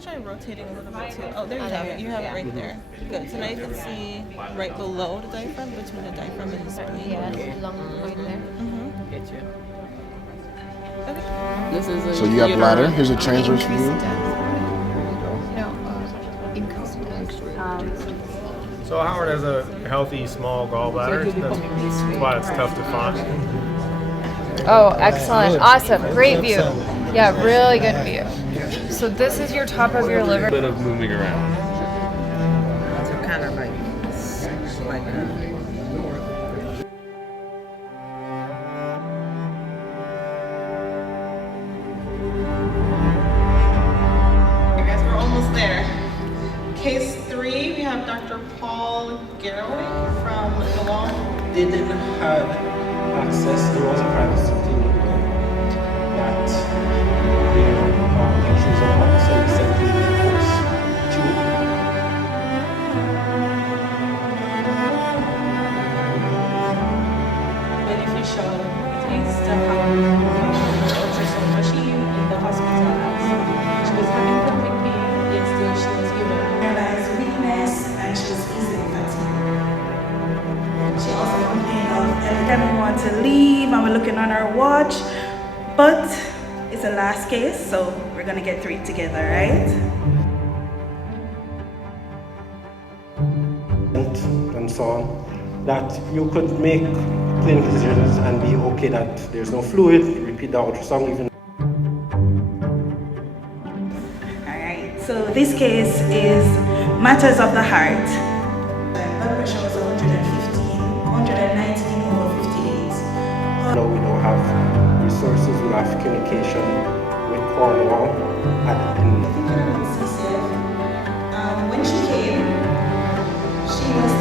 to try rotating a little bit too. Oh, there you have it. You have it right there. Good. So now you can see right below the diaphragm, between the diaphragm and the spleen. Yeah, okay. Long point there. Get you. Okay. This is So you got bladder. Here's a transverse view. No, increased depth. So Howard has a healthy small gallbladder. That's why it's tough to find. Oh, excellent. Awesome. Great view. Yeah, really good view. So this is your top of your liver. A bit of moving around. So kind of like Guys, we're almost there. Case 3, we have Dr. Paul Garraway from Geelong. They didn't have access. There was a private city that their entries are not, so we sent them the post tube. But if you show, it needs to have the ultrasound machine in the hospital. She was having pelvic pain, yet still she was given. Realized weakness and she was easily fatigued. She also complained of every time we want to leave and we're looking on our watch, but it's a last case, so we're gonna get through it together, right? And so on, that you could make clinical decisions and be okay that there's no fluid, repeat the ultrasound even. Alright, so this case is matters of the heart. Blood pressure was 115, 119 over 58. No, we don't have resources, we have communication with Cornwall and When she came, she was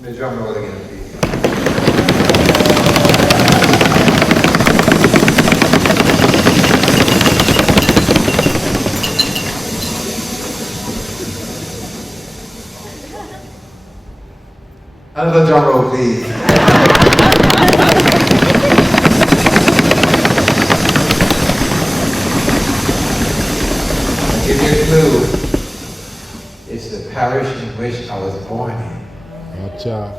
The drum roll again, please. Another drum roll, please. I'll give you a clue. It's the parish in which I was born in. JAHJAH.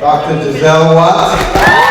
Dr. Giselle Watts.